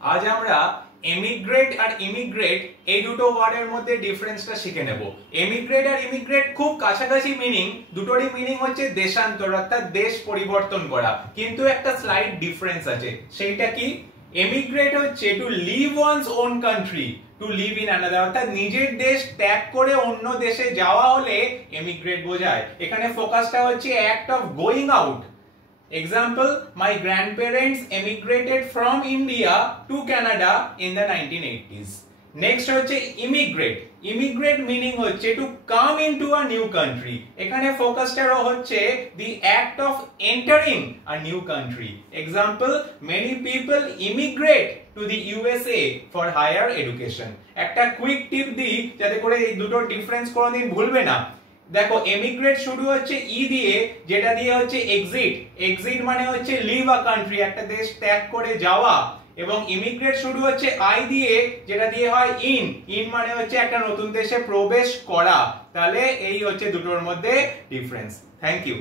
আজ আমরা এমিগ্রেট আর ইমিগ্রেট এই দুটো ওয়ার্ডের মধ্যে ডিফারেন্সটা শিখে নেব। এমিগ্রেট আর ইমিগ্রেট খুব কাছাকাছি মিনিং, দুটোরই মিনিং হচ্ছে দেশান্তর অর্থাৎ দেশ পরিবর্তন করা, কিন্তু একটা স্লাইট ডিফারেন্স আছে। সেইটা কি? এমিগ্রেট হচ্ছে to leave one's own country, to live in another, অর্থাৎ নিজের দেশ ত্যাগ করে অন্য দেশে যাওয়া হলে এমিগ্রেট বোঝায়। এখানে ফোকাসটা হচ্ছে act of going out. Example, my grandparents emigrated from India to Canada in the 1980s. Next হচ্ছে immigrate. Immigrate meaning হচ্ছে to come into a new country. এখানে ফোকাসটা হচ্ছে the act of entering a new country. Example, many people immigrate to the USA for higher education. একটা quick টিপ দিই যাতে করে এই দুটো ডিফারেন্স কোনোদিন ভুলবে না। দেখো, এমিগ্রেট শুরু হচ্ছে ই দিয়ে, যেটা দিয়ে হচ্ছে এক্সিট। এক্সিট মানে হচ্ছে লিভ আ কান্ট্রি, একটা দেশ ত্যাগ করে যাওয়া। এবং ইমিগ্রেট শুরু হচ্ছে আই দিয়ে, যেটা দিয়ে হয় ইন। ইন মানে হচ্ছে একটা নতুন দেশে প্রবেশ করা। তাহলে এই হচ্ছে দুটোর মধ্যে ডিফারেন্স। Thank you.